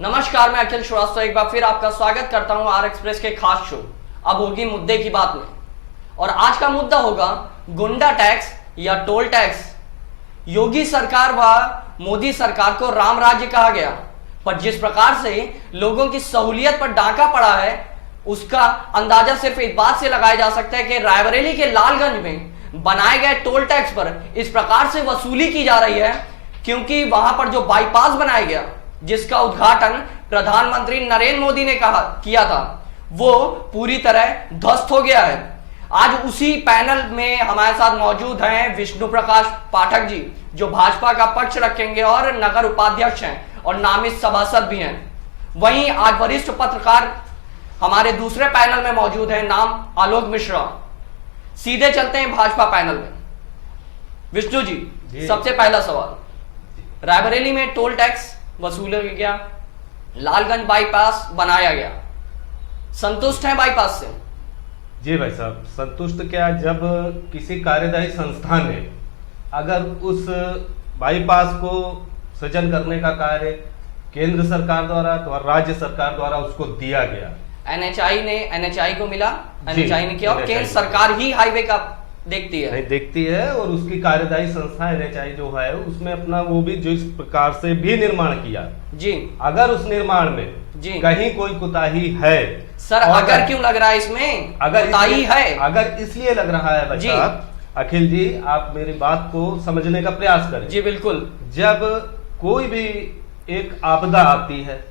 नमस्कार, मैं अखिल श्रीवास्तव एक बार फिर आपका स्वागत करता हूं आर एक्सप्रेस के खास शो अब होगी मुद्दे की बात में। और आज का मुद्दा होगा गुंडा टैक्स या टोल टैक्स। योगी सरकार व मोदी सरकार को राम राज्य कहा गया, पर जिस प्रकार से लोगों की सहूलियत पर डाका पड़ा है उसका अंदाजा सिर्फ इस बात से लगाया जा सकता है कि रायबरेली के लालगंज में बनाए गए टोल टैक्स पर इस प्रकार से वसूली की जा रही है क्योंकि वहां पर जो बाईपास बनाया गया, जिसका उद्घाटन प्रधानमंत्री नरेंद्र मोदी ने किया था, वो पूरी तरह ध्वस्त हो गया है। आज उसी पैनल में हमारे साथ मौजूद हैं विष्णु प्रकाश पाठक जी, जो भाजपा का पक्ष रखेंगे और नगर उपाध्यक्ष हैं और नामित सभासद भी हैं। वहीं आज वरिष्ठ पत्रकार हमारे दूसरे पैनल में मौजूद हैं, नाम आलोक मिश्रा। सीधे चलते हैं भाजपा पैनल में। विष्णु जी, सबसे पहला सवाल, रायबरेली में टोल टैक्स वसूला गया, लालगंज बाईपास बनाया गया, संतुष्ट हैं बाईपास से? जी भाई साहब, संतुष्ट क्या, जब किसी कार्यदायी संस्था ने अगर उस बाईपास को सृजन करने का कार्य केंद्र सरकार द्वारा तो राज्य सरकार द्वारा उसको दिया गया, एनएचआई को मिला, एनएचआई ने किया और केंद्र सरकार ही हाईवे का देखती है, नहीं देखती है, और उसकी कार्यदायी संस्था एनएचआई जो है उसमें अपना वो भी जिस प्रकार से भी निर्माण किया जी, अगर उस निर्माण में जी कहीं कोई कुताही है सर, अगर क्यों लग रहा है इसमें अगर कुताही है? अगर इसलिए लग रहा है बच्चा, अखिल जी आप मेरी बात को समझने का प्रयास करें। जी बिल्कुल। जब कोई भी एक आपदा आती है,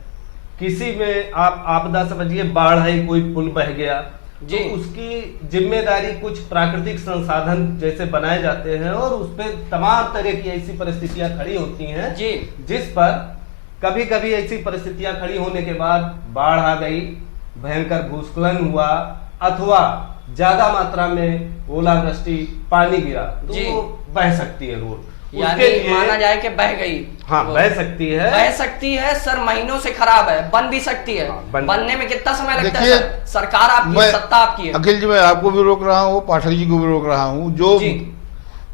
किसी में आप आपदा समझिए, बाढ़ आई, कोई पुल बह गया, तो उसकी जिम्मेदारी कुछ प्राकृतिक संसाधन जैसे बनाए जाते हैं और उस पर तमाम तरह की ऐसी परिस्थितियां खड़ी होती हैं जी, जिस पर कभी कभी ऐसी परिस्थितियां खड़ी होने के बाद बाढ़ आ गई, भयंकर भूस्खलन हुआ अथवा ज्यादा मात्रा में ओलावृष्टि, पानी गिरा, तो वो बह सकती है रोड, यानी माना जाए कि बह गई। हाँ, बह सकती है सर, महीनों से खराब है, बन भी सकती है। बनने में कितना समय लगता है सर? सरकार आपकी, सत्ता आपकी है। अखिल जी, मैं आपको भी रोक रहा हूँ, पाठक जी को भी रोक रहा हूँ। जो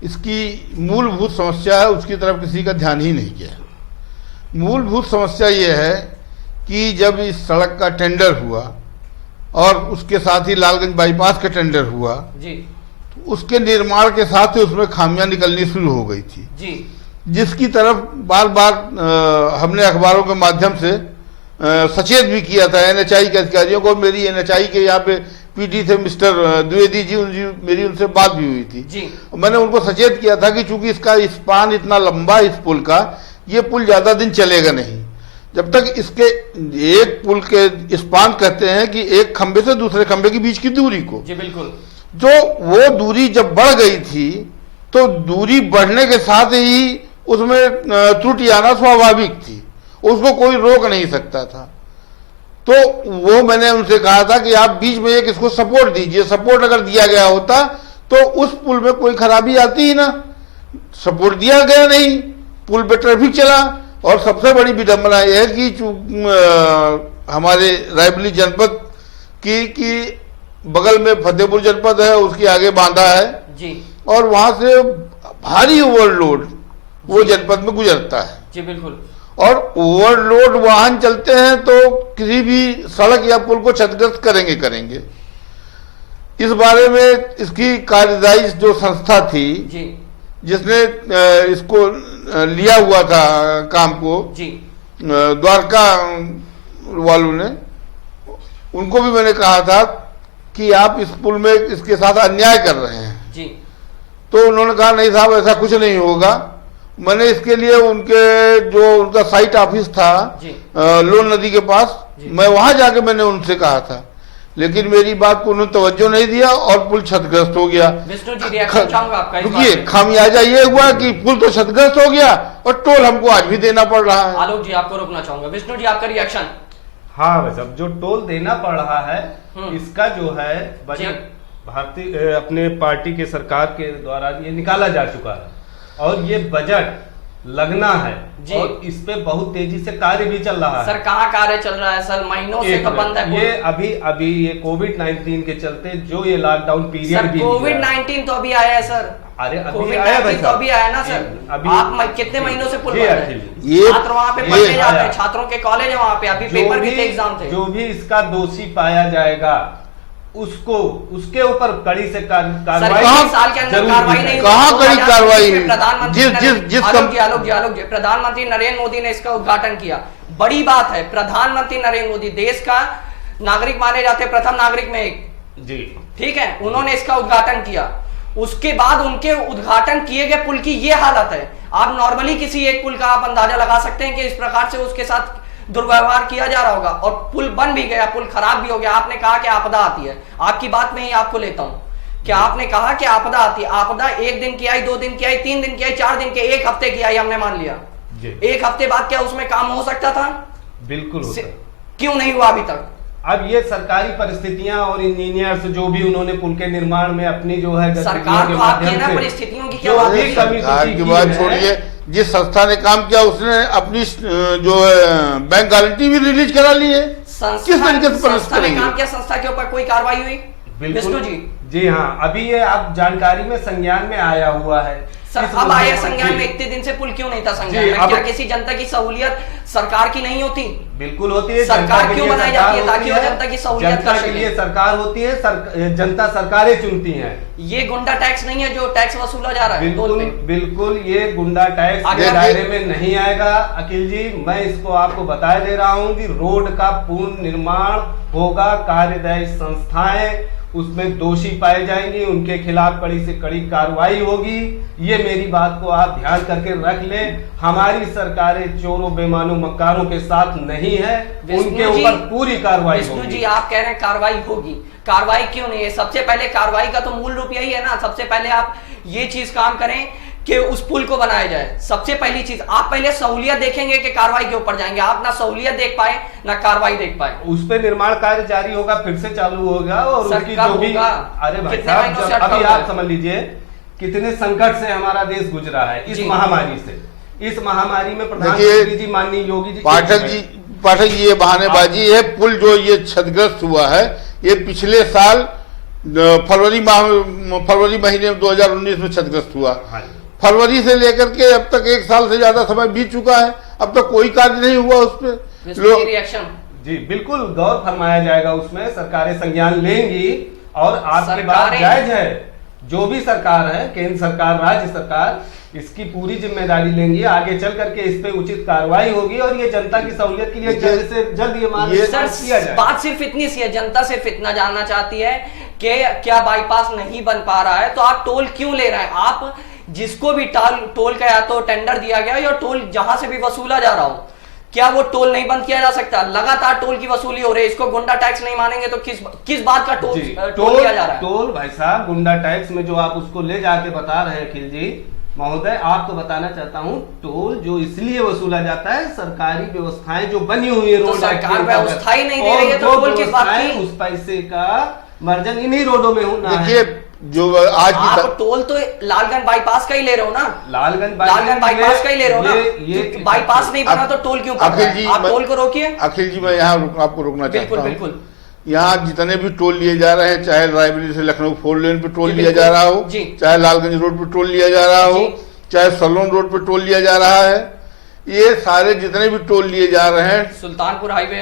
इसकी मूलभूत समस्या है उसकी तरफ किसी का ध्यान ही नहीं किया। मूलभूत समस्या ये है कि जब इस सड़क का टेंडर हुआ और उसके साथ ही लालगंज बाईपास का टेंडर हुआ जी, उसके निर्माण के साथ ही उसमें खामियां निकलनी शुरू हो गई थी जी, जिसकी तरफ बार बार हमने अखबारों के माध्यम से सचेत भी किया था एनएचआई के अधिकारियों को। मेरी एनएचआई के यहाँ पे पीडी थे मिस्टर द्विवेदी जी, मेरी उनसे बात भी हुई थी जी। मैंने उनको सचेत किया था कि चूंकि इसका स्पान इतना लंबा, इस पुल का, ये पुल ज्यादा दिन चलेगा नहीं जब तक इसके एक पुल के स्पान कहते हैं कि एक खंबे से दूसरे खंबे के बीच की दूरी को जी, बिल्कुल। जो वो दूरी जब बढ़ गई थी तो दूरी बढ़ने के साथ ही उसमें त्रुटि आना स्वाभाविक थी, उसको कोई रोक नहीं सकता था। तो वो मैंने उनसे कहा था कि आप बीच में एक इसको सपोर्ट दीजिए। सपोर्ट अगर दिया गया होता तो उस पुल में कोई खराबी आती ही ना। सपोर्ट दिया गया नहीं, पुल पे ट्रैफिक चला। और सबसे बड़ी विडंबना यह है कि हमारे रायबरेली जनपद की बगल में फतेहपुर जनपद है, उसके आगे बांधा है जी, और वहां से भारी ओवरलोड वो जनपद में गुजरता है जी, बिल्कुल। और ओवरलोड वाहन चलते हैं तो किसी भी सड़क या पुल को क्षतिग्रस्त करेंगे। इस बारे में इसकी कार्यदायी जो संस्था थी जी, जिसने इसको लिया हुआ था काम को जी, द्वारका वालों ने, उनको भी मैंने कहा था कि आप इस पुल में इसके साथ अन्याय कर रहे हैं जी। तो उन्होंने कहा नहीं साहब, ऐसा कुछ नहीं होगा। मैंने इसके लिए उनका साइट ऑफिस था लोन नदी के पास, मैं वहां जाके मैंने उनसे कहा था, लेकिन मेरी बात को उन्होंने तवज्जो नहीं दिया और पुल क्षतिग्रस्त हो गया। विष्णु जी, रिएक्शन चाहूंगा आपका। रुकिए, खामियाजा ये हुआ कि पुल तो क्षतिग्रस्त हो गया और टोल हमको आज भी देना पड़ रहा है। आलोक जी, आपको रोकना चाहूंगा। विष्णु जी, आपका रिएक्शन। हाँ भाई साहब, जो टोल देना पड़ रहा है इसका जो है बजट भारतीय अपने पार्टी के सरकार के द्वारा ये निकाला जा चुका है और ये बजट लगना है और इस पे बहुत तेजी से कार्य भी चल रहा है। सर, कहाँ कार्य चल रहा है सर? महीनों से तो बंद है। ये अभी ये कोविड-19 के चलते जो ये लॉकडाउन पीरियड भी कोविड-19 तो अभी आया है सर। अरे अभी कोविड आया भाई 19 तो अभी आया ना सर। अभी आप कितने महीनों से पुल जी, बंद है? अखिल जी। ये- छात्र वहाँ पे ये- पढ़ने जाते हैं, आया। छात्रों के कॉलेज है वहाँ पे, अभी पेपर भी थे, एग्जाम थे। जो भी इसका दोषी पाया जाएगा उसको उसके ऊपर कड़ी से सर कार्रवाई 1 साल के अंदर जरूर कार्रवाई की नहीं जाएगी। कहाँ हुई। कड़ी 2023 कार्रवाई? में प्रधानमंत्री आलोक जी, प्रधानमंत्री नरेंद्र मोदी ने इसका उद्घाटन किया। बड़ी बात है, प्रधानमंत्री नरेंद्र मोदी देश का नागरिक माने जाते हैं, प्रथम नागरिक में एक, जी ठीक है, उन्होंने इसका उद्घाटन किया। उसके बाद उनके उद्घाटन किए गए पुल की ये हालत है। आप नॉर्मली किसी एक पुल का आप अंदाजा लगा सकते हैं कि इस प्रकार से उसके साथ दुर्व्यवहार किया जा रहा होगा, और पुल बन भी गया, पुल खराब भी हो गया। आपने कहा कि आपदा आती है, आपकी बात में ही आपको लेता हूं कि आपने कहा कि आपदा आती है। आपदा 1 दिन की आई, 2 दिन की आई, 3 दिन की आई, 4 दिन की, 1 हफ्ते की आई, हमने मान लिया। जी 1 हफ्ते बाद क्या उसमें काम हो सकता था? बिल्कुल होता है। क्यों नहीं हुआ अभी तक? अब ये सरकारी परिस्थितियां और इंजीनियर्स जो भी उन्होंने पुल के निर्माण में अपनी जो है सरकार गतिविधियों के तो आपकी है माध्यम ना, से परिस्थितियों की क्या जो बात भी है? कमी सरकार सूची की की बात है, छोड़िए, जिस संस्था ने काम किया उसने अपनी जो है बैंक गारंटी भी रिलीज करा ली है। किस तरीके से पनिश संस्था ने करेंगे? काम किया, संस्था के ऊपर कोई कार्रवाई हुई? विष्णु बिल्कुल जी जी हाँ, अभी ये आप जानकारी में संज्ञान में आया हुआ है। सर, इस अब मुद्दे आया पर- संज्ञान जी, में, इतने दिन से पुल क्यों नहीं था संज्ञान जी, में? अब- क्या किसी जनता की सहूलियत सरकार की नहीं होती? बिल्कुल होती है। सरकार जनता के क्यों लिए बनाई सरकार जाती है? ताकि होती वो जनता की सहूलियत जनता कर के सके। लिए सरकार होती है, जनता सरकारें चुनती हैं। ये गुंडा टैक्स नहीं है जो टैक्स वसूला जा रहा है टोल बिल्कुल पे। बिल्कुल ये गुंडा टैक्स के अगर- दायरे में नहीं आएगा अखिल जी। मैं इसको आपको बता दे रहा हूं कि रोड का पूर्ण निर्माण होगा, कार्यदायी संस्थाएं उसमें दोषी पाए जाएंगी, उनके खिलाफ कड़ी से कड़ी कार्रवाई होगी। ये मेरी बात को आप ध्यान करके रख लें। हमारी सरकारें चोरों बेमानों मक्कारों के साथ नहीं है, विष्णु उनके जी- ऊपर पूरी कार्रवाई विष्णु होगी। जी, आप कह रहे हैं कार्रवाई होगी, कार्रवाई क्यों नहीं है? सबसे पहले कार्रवाई का तो मूल रूप यही है ना, सबसे पहले आप ये चीज काम करें कि उस पुल को बनाया जाए। सबसे पहली चीज, आप पहले सहूलियत देखेंगे कि कार्रवाई के ऊपर जाएंगे। आप ना सहूलियत देख पाए ना कार्रवाई देख पाए। उस पे निर्माण कार्य जारी होगा, फिर से चालू होगा और सर, उसकी कब जो भी होगा? अरे भाई कितने साहब, महीनों से जब अटका अभी हुआ आप है? समझ लीजिए कितने संकट से हमारा देश गुजरा है इस जी। महामारी से। इस महामारी में देखिए, प्रधानमंत्री जी माननीय योगी जी पाठक जी ये बहानेबाजी है। पुल जो ये क्षतिग्रस्त हुआ है, ये पिछले साल फरवरी महीने में 2019 में क्षतिग्रस्त हुआ। हाँ जी। फरवरी से लेकर के अब तक 1 साल से ज्यादा समय बीत चुका है, अब तक कोई कार्य नहीं हुआ उस विष्णु जी, पर। रिएक्शन? जी बिल्कुल गौर फरमाया जाएगा उसमें, सरकारें संज्ञान लेंगी और आपकी बात सरकारें- जायज है। जो भी सरकार है, केंद्र सरकार, राज्य सरकार, इसकी पूरी जिम्मेदारी लेंगी। आगे चल करके इस पे उचित कार्रवाई होगी और ये जनता की सहूलियत के लिए जल्द से जल्द ये मार्ग सर, किया जाए। बात सिर्फ इतनी सी है, जनता सिर्फ इतना जानना चाहती है कि क्या बाईपास नहीं बन पा रहा है तो आप टोल क्यों ले रहे हैं? आप जिसको भी टोल का या तो टेंडर दिया गया या टोल जहां से भी वसूला जा रहा हो, क्या वो टोल नहीं बंद किया जा सकता? लगातार टोल की वसूली हो रही है, इसको गुंडा टैक्स नहीं मानेंगे तो किस बात का टोल किया जा रहा है? टोल भाई साहब, गुंडा टैक्स में जो आप उसको ले जाके बता रहे हैं अखिल जी महोदय, आपको बताना चाहता हूं, टोल जो इसलिए वसूला जाता है, सरकारी व्यवस्थाएं जो बनी हुई है तो रोड एक्ट के सरकार अंतर्गत, व्यवस्था ही नहीं दे रही है तो और टोल किस बात व्यवस्थाएं, की? उस पैसे का मार्जिन इन्हीं रोडों में होना है। देखिए, जो आज की आप टोल तो लालगंज बाईपास का ही ले रहे हो ना, लालगंज बाईपास का ही ले रहे हो ना। ये बाईपास नहीं बना तो टोल क्यों पड़ रहा अखिल जी, है? आप टोल को रोकिए। अखिल जी, मैं यहाँ आपको रोकना चाहता बिल्कुल हूँ। बिल्कुल यहाँ जितने भी टोल लिए जा रहे हैं, चाहे रायबरेली से लखनऊ 4 लेन पे टोल जी, लिया बिल्कुल। जा रहा हो, जी। चाहे लालगंज रोड पे टोल लिया जा रहा हो, जी। चाहे सलोन रोड पे टोल लिया जा रहा है, ये सारे जितने भी टोल लिए जा रहे हैं, सुल्तानपुर हाईवे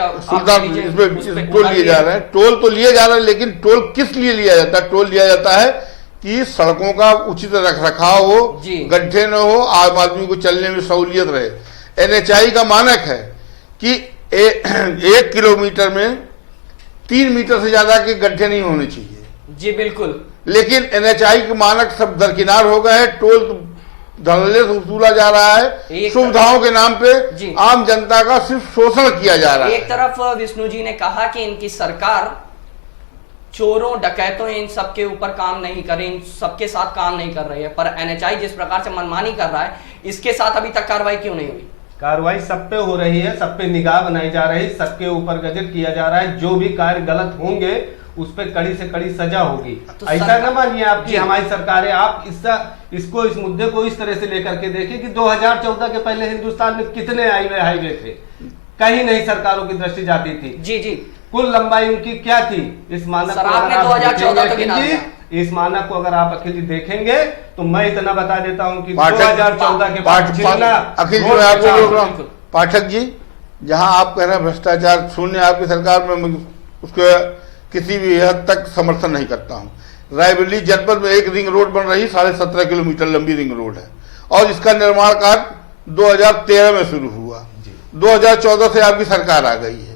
इसमें टोल लिए जा रहे हैं। टोल तो लिए जा रहे हैं, लेकिन टोल किस लिए लिया जाता है? टोल लिया जाता है कि सड़कों का उचित रखरखाव हो, जी। गड्ढे न हो, आम आदमी को चलने में सहूलियत रहे। NHI का मानक है कि 1 किलोमीटर में 3 मीटर से ज्यादा के गड्ढे नहीं होने चाहिए। जी बिल्कुल। लेकिन NHI के मानक सब दरकिनार हो गए हैं। टोल धड़ल्ले से वसूला जा रहा है, सुविधाओं के नाम पे जी। आम जनता का सिर्फ शोषण किया जा रहा है। एक तरफ विष्णु जी ने कहा कि इनकी सरकार चोरों डकैतों इन सबके ऊपर काम नहीं कर रही, इन सबके साथ काम नहीं कर रही है, पर NHI जिस प्रकार से मनमानी कर रहा है, इसके साथ अभी तक कार्रवाई क्यों नहीं हुई? कार्रवाई सब पे हो रही है, सब पे निगाह बनाई जा रही है, सबके ऊपर गजट किया जा रहा है। जो भी कार्य गलत होंगे उस पे कड़ी से कड़ी सजा होगी। तो ऐसा न मानिए आपकी जी। हमारी सरकार है, आप इस मुद्दे को इस तरह से लेकर के देखिए कि 2014 के पहले हिंदुस्तान में कितने हाईवे थे, कहीं नहीं सरकारों की दृष्टि जाती थी। जी जी। कुल लंबाई उनकी क्या थी इस मानक सर, को आपने अगर आप 2014 तो देखेंगे गिना जी, दिया। इस मानक को अगर आप अखिल जी देखेंगे तो मैं इतना बता देता हूं कि पाठक 2014 के बाद जितना अखिल जी रोड मैं आपको बचाव- रोक रहा हूं। पाठक जी, जहां आप कह रहे हैं भ्रष्टाचार शून्य आपकी सरकार में, उसके किसी भी हद तक समर्थन नहीं करता हूं। रायबरेली जनपद में एक रिंग रोड बन रही, 17.5 किलोमीटर लंबी रिंग रोड है और इसका निर्माण कार्य 2013 में शुरू हुआ। 2014 से आपकी सरकार आ गई है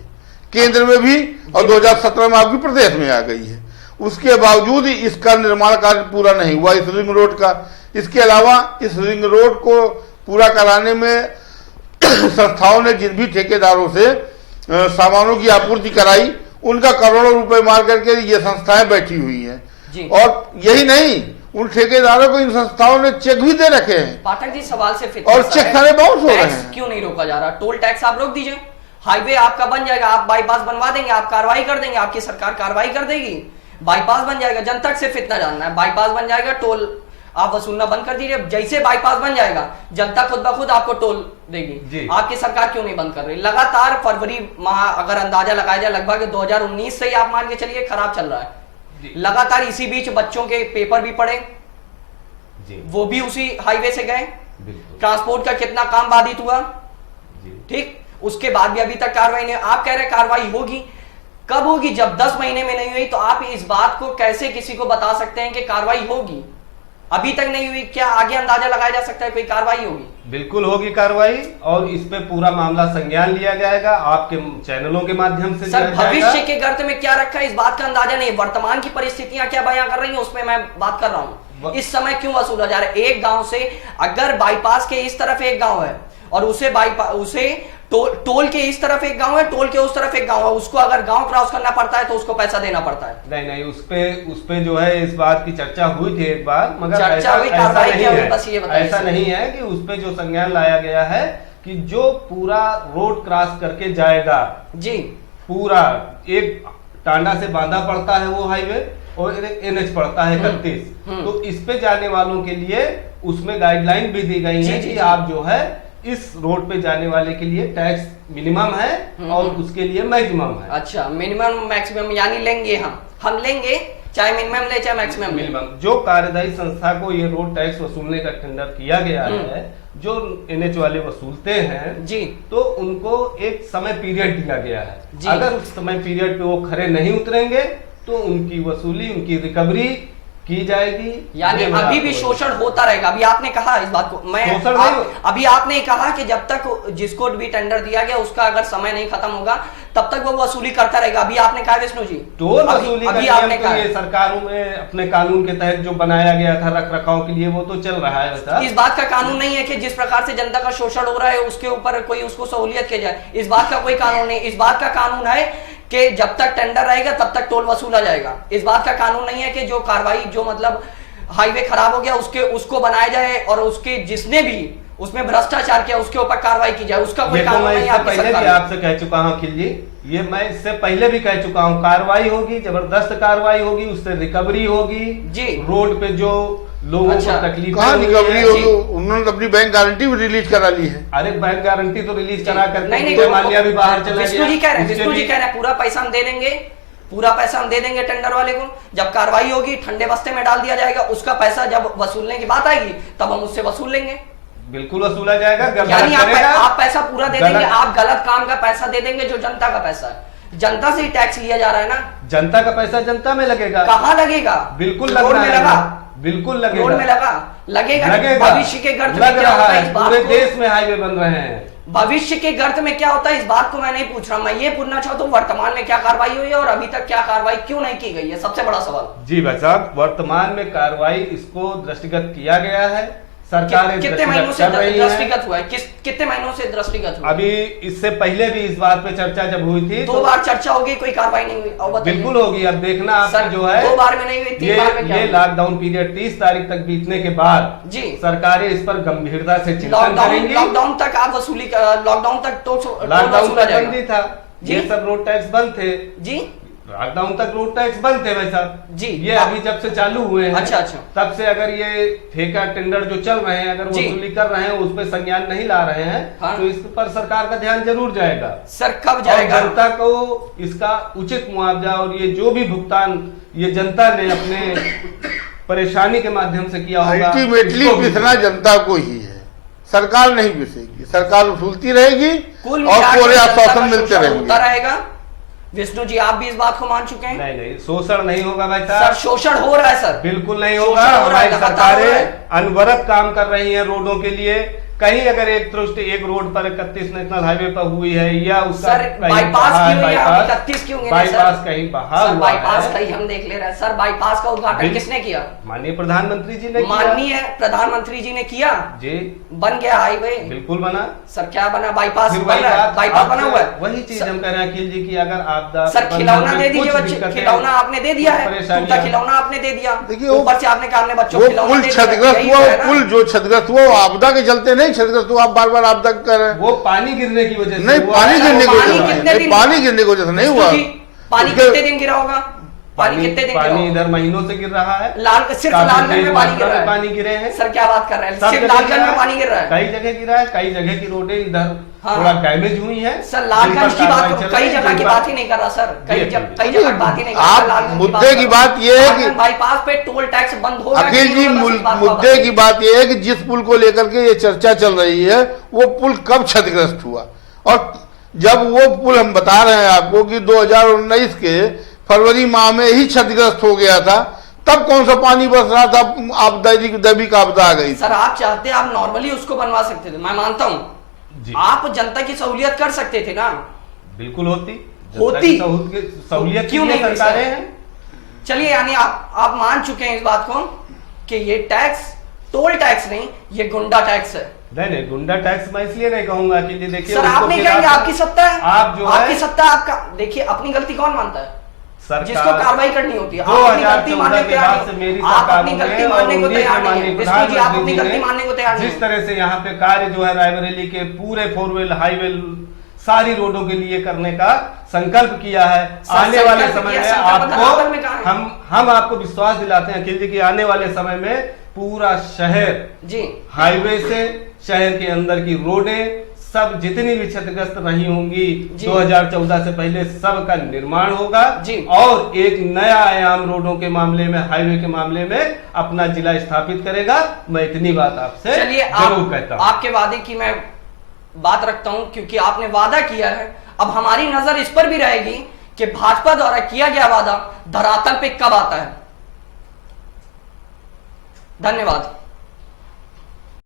केंद्र में भी और 2017 में आपकी प्रदेश में आ गई है। उसके बावजूद ही इसका निर्माण कार्य पूरा नहीं हुआ इस रिंग रोड का। इसके अलावा इस रिंग रोड को पूरा कराने में संस्थाओं ने जिन भी ठेकेदारों से सामानों की आपूर्ति कराई, उनका करोड़ों रुपए मार करके ये संस्थाएं बैठी हुई हैं। और यही नहीं, उन ठेकेदारों को इन संस्थाओं ने चेक भी दे रखे हैं। पाठक जी, सवाल से फिर और चेक सारे बाउंस हो रहे हैं। क्यों नहीं रोका जा रहा? टोल टैक्स आप रोक दीजिए, हाईवे आपका बन जाएगा, आप बाईपास बनवा देंगे, आप कार्रवाई कर देंगे, आपकी सरकार कार्रवाई कर देगी, बाईपास बन जाएगा। जनता सिर्फ इतना जानना है, बाईपास बन जाएगा, टोल आप वसूलना बंद कर दीजिए। जैसे बाईपास बन जाएगा, जनता खुद ब खुद आपको टोल देगी। आपकी सरकार क्यों नहीं बंद कर रही? लगातार फरवरी माह अगर अंदाजा लगाया जाए, लगभग 2019 से ही आप मान के चलिए खराब चल रहा है। लगातार इसी बीच बच्चों के पेपर भी पड़े, वो भी उसी हाईवे से गए। ट्रांसपोर्ट का कितना काम बाधित हुआ, ठीक, उसके बाद भी अभी तक कार्रवाई नहीं। आप कह रहे कार्रवाई होगी, कब होगी? जब 10 महीने में नहीं हुई तो आप इस बात को कैसे किसी को बता सकते हैं कि कार्रवाई होगी? अभी तक नहीं हुई, क्या आगे अंदाजा लगाया जा सकता है कोई कार्रवाई होगी? बिल्कुल होगी कार्रवाई, और इस पे पूरा मामला संज्ञान लिया जाएगा आपके चैनलों के माध्यम से। सर, भविष्य के गर्त में क्या रखा है इस बात का अंदाजा नहीं। वर्तमान की परिस्थितियां क्या बयां कर रही हैं, उसमें मैं बात कर रहा हूं। इस समय क्यों वसूला जा रहा है? एक गांव से अगर बाईपास के इस तरफ एक गांव है और उसे टोल के इस तरफ एक गांव है, टोल के उस तरफ एक गांव है, उसको अगर गांव क्रॉस करना पड़ता है तो उसको पैसा देना पड़ता है। नहीं, उस पे जो है इस बात की चर्चा हुई थी एक बार, मगर चर्चा हुई, कार्रवाई क्या हुई, बस ये बताइए। ऐसा नहीं है कि उस पे जो संज्ञान लाया गया है कि जो पूरा रोड क्रॉस करके जाएगा, जी, पूरा एक टांडा से बांधा पड़ता है वो हाईवे और एनएच पड़ता है 31, तो इस पे जाने वालों के लिए उसमें गाइडलाइन भी दी गई है कि आप जो है इस रोड पे जाने वाले के लिए टैक्स मिनिमम है और उसके लिए मैक्सिमम है। अच्छा, मिनिमम मैक्सिमम यानी लेंगे, हम लेंगे, चाहे मिनिमम ले चाहे मैक्सिमम। मिनिमम जो कार्यदायी संस्था को ये रोड टैक्स वसूलने का टेंडर किया गया है, जो एनएच वाले वसूलते हैं जी, तो उनको एक समय पीरियड दिया गया है। अगर उस समय पीरियड पे वो खरे नहीं उतरेंगे तो उनकी वसूली, उनकी रिकवरी की जाएगी। यानी अभी भी शोषण होता रहेगा। अभी आपने कहा इस बात को, अभी आपने कहा कि जब तक जिसको भी टेंडर दिया गया उसका अगर समय नहीं खत्म होगा तब तक वो वसूली करता रहेगा। अभी आपने कहा विष्णु जी, टोल वसूली अभी आपने कहा ये सरकारों में अपने कानून के तहत जो बनाया गया था रख रखाव के लिए, वो तो चल रहा है। इस बात का कानून नहीं है कि जिस प्रकार से जनता का शोषण हो रहा है उसके ऊपर कोई उसको सहूलियत की जाए। इस बात का कोई कानून नहीं। इस बात का कानून है कि जब तक टेंडर रहेगा तब तक टोल वसूला जाएगा। इस बात का कानून नहीं है कि जो कार्रवाई, जो मतलब हाईवे खराब हो गया उसको बनाया जाए और उसके जिसने भी उसमें भ्रष्टाचार किया उसके ऊपर कार्रवाई की जाए, उसका कोई कानून नहीं। पहले भी आपसे कह चुका हूं अखिल जी, ये मैं इससे पहले भी कह चुका हूं, कार्रवाई होगी, जबरदस्त कार्रवाई होगी, उससे रिकवरी होगी जी। रोड पे जो लोगों को तकलीफ, कहाँ रिकवरी होगी? उन्होंने अपनी बैंक गारंटी भी रिलीज करा ली है। अरे बैंक गारंटी तो रिलीज करा करके नहीं, माल्या भी बाहर चला गया। विष्णु जी कह रहे हैं पूरा पैसा हम दे देंगे, पूरा पैसा हम दे देंगे टेंडर वाले को। जब कार्रवाई होगी ठंडे बस्ते में डाल दिया जाएगा, उसका पैसा जब वसूलने की बात आएगी तब हम उससे वसूल लेंगे। बिल्कुल वसूला जाएगा। यानी आप पैसा पूरा दे देंगे, आप गलत काम का पैसा दे देंगे जो जनता का पैसा है। जनता से ही टैक्स लिया जा रहा है ना, जनता का पैसा जनता में लगेगा। कहाँ लगेगा? बिल्कुल लगा, बिल्कुल लगेगा, रोड में लगेगा। भविष्य के गर्त लग रहा है, पूरे देश में हाईवे बन रहे हैं। भविष्य के गर्त में क्या होता है इस बात को मैं नहीं पूछ रहा, मैं ये पूछना चाहता हूँ वर्तमान में क्या कार्रवाई हुई है और अभी तक क्या कार्रवाई क्यों नहीं की गई है, सबसे बड़ा सवाल। जी भाई साहब, वर्तमान में कार्रवाई इसको दृष्टिगत किया गया है। सरकार कितने महीनों से दृष्टिगत हुआ है? कितने महीनों से दृष्टिगत हुआ? अभी इससे पहले भी इस बात पे चर्चा जब हुई थी, 2 बार चर्चा होगी, कोई कार्रवाई नहीं हुई। बिल्कुल होगी। अब देखना आप जो है 2 बार में नहीं हुई, 3 बार में क्या? ये लॉकडाउन पीरियड 30 तारीख तक बीतने के बाद जी सरकारें इस पर गंभीरता से चिंतन करेंगी। लॉकडाउन तक आप वसूली, लॉकडाउन तक तो लॉकडाउन तक बंद था, ये सब रोड टैक्स बंद थे जी। लॉकडाउन तक रोड टैक्स बंद थे भाई साहब जी। ये अभी जब से चालू हुए हैं, अच्छा अच्छा, तब से अगर ये ठेका टेंडर जो चल रहे हैं, अगर जी। वसूली कर रहे हैं, उस पर संज्ञान नहीं ला रहे हैं, हाँ। तो इस पर सरकार का ध्यान जरूर जाएगा। सर कब और जाएगा? जनता को इसका उचित मुआवजा और ये जो भी भुगतान ये जनता ने अपने परेशानी के माध्यम से किया होगा, अल्टीमेटली इसको भी- पिसना जनता को ही है, सरकार नहीं पिसेगी। सरकार वसूलती रहेगी कुल और मिला के पूरे जनता का आश्वासन मिलते शोषण रहेंगे। होता रहेगा। विष्णु जी आप भी इस बात को मान चुके हैं? नहीं नहीं, शोषण नहीं होगा भाई सर साहब, शोषण हो रहा है सर, बिल्कुल नहीं शोषण होगा। हो रहा है, हमारी लगातार हो रहा है। सरकारें अनवरत काम कर रही हैं रोडों के लिए। कहीं अगर एक दृष्टि एक रोड पर 31 नेशनल हाईवे पर हुई है, या उसका सर कहीं बाईपास बहा है, क्यों हुई है? बाईपास 31 क्यों हुई है? बाईपास कहीं बहा सर हुआ बाईपास है। कहीं हम देख ले रहे हैं। सर बाईपास का उद्घाटन बिल- किसने किया? माननीय प्रधानमंत्री जी ने किया। माननीय प्रधानमंत्री जी ने किया, जी बन गया हाईवे। बिल्कुल बना। सर क्या बना? बाईपास फिर बन वही रहा है, बात बाईपास बना हुआ है। वही चीज सर- हम कह रहे हैं अखिल जी की, अगर आपदा सर खिलौना दे दीजिए कुछ बच्चे, दिक्कतें- खिलौना आपने दे दिया है, परेशानियां- टूटा खिलौना आपने दे दिया। देखिए वो- ऊपर से आपने कहा हमने बच्चों को वो खिलौना पुल दे दिया। क्षतिग्रस्त यही हुआ, तो है वो ना? पुल जो क्षतिग्रस्त हुआ वो आपदा के चलते नहीं क्षतिग्रस्त हुआ। आप बार बार आपदा कर रहे हैं। वो पानी गिरने की वजह से नहीं, हुआ पानी है। गिरने की पानी वजह से कितने नहीं, दिन- पानी गिरने की वजह से नहीं हुआ। जी, पानी उसके- कितने दिन गिरा होगा? पानी कितने दिन गिरा पानी होगा? इधर महीनों से गिर रहा है। सिर्फ काफी लालगंज तेज में पानी मात्रा गिर रहा में है। पानी गिरे हैं। सर क्या बात कर रहे हैं? सब सिर्फ जगह लालगंज गिरा में पानी गिर रहा है। कई जगह गिरा है, कई जगह की रोडें इधर हाँ। थोड़ा डैमेज हुई हैं। सर लालगंज की बात, कई जगह की बात ही नहीं। नहीं कर रहा सर, कई जी, कई जगह बात ही नहीं कर रहा। आप लालगंज मुद्दे की बात ये है कि- लालगंज बाईपास पे टोल टैक्स बंद होगा कि अखिल नहीं जी होगा, बस इस बात को मुद्दे बताइए। की बात यह है कि जिस पुल को लेकर के ये चर्चा चल रही है वो पुल कब क्षतिग्रस्त हुआ, और जब वो पुल हम बता रहे हैं आपको कि 2019 के फरवरी माह में ही क्षतिग्रस्त हो गया था, तब कौन सा पानी बरस रहा था, आप दैविक आपदा आ गई। सर आप चाहते आप नॉर्मली उसको बनवा सकते थे, मैं मानता हूँ, जी आप जनता की सहूलियत कर सकते थे ना। बिल्कुल होती होती। सहूलियत क्यों क्यों नहीं हुई, सरकारें सर? हैं। चलिए यानी आप मान चुके हैं इस बात को कि ये टैक्स टोल टैक्स नहीं, ये गुंडा टैक्स है। नहीं गुंडा टैक्स मैं इसलिए नहीं कहूंगा कि देखिए सर उसको आप नहीं फिर कहेंगे, आप- आपकी सत्ता है, आप जो आपकी है सत्ता आपका। देखिए अपनी गलती कौन मानता है? सरकार जिसको कार्रवाई करनी होती है। आप अपनी गलती 2014 मानने को के तैयार बाद से नहीं, मेरी आप सरकार अपनी में गलती और मानने को 19 तैयार में नहीं है। माननीय विष्णु जी आप अपनी प्रधानमंत्री गलती जी ने मानने को तैयार नहीं जिस है। तरह से यहाँ पे कार्य जो है रायबरेली के पूरे 4 हाईवे सारी रोडों के लिए करने का संकल्प किया है। सर, आने वाले संकल्प समय किया, में संकल्प धरातल में कहाँ आपको है? हम आपको विश्वास दिलाते हैं अखिल जी की आने वाले समय में पूरा शहर जी हाईवे से शहर के अंदर की रोडें सब जितनी भी क्षतिग्रस्त रही होंगी जी। 2014 से पहले सब का निर्माण होगा जी। और एक नया आयाम रोडों के मामले में, हाईवे के मामले में अपना जिला स्थापित करेगा। मैं इतनी बात आपसे चलिए जरूर कहता हूं। आपके वादे की मैं बात रखता हूं, क्योंकि आपने वादा किया है। अब हमारी नजर इस पर भी रहेगी कि भाजपा द्वारा किया गया वादा धरातल पे कब आता है। धन्यवाद।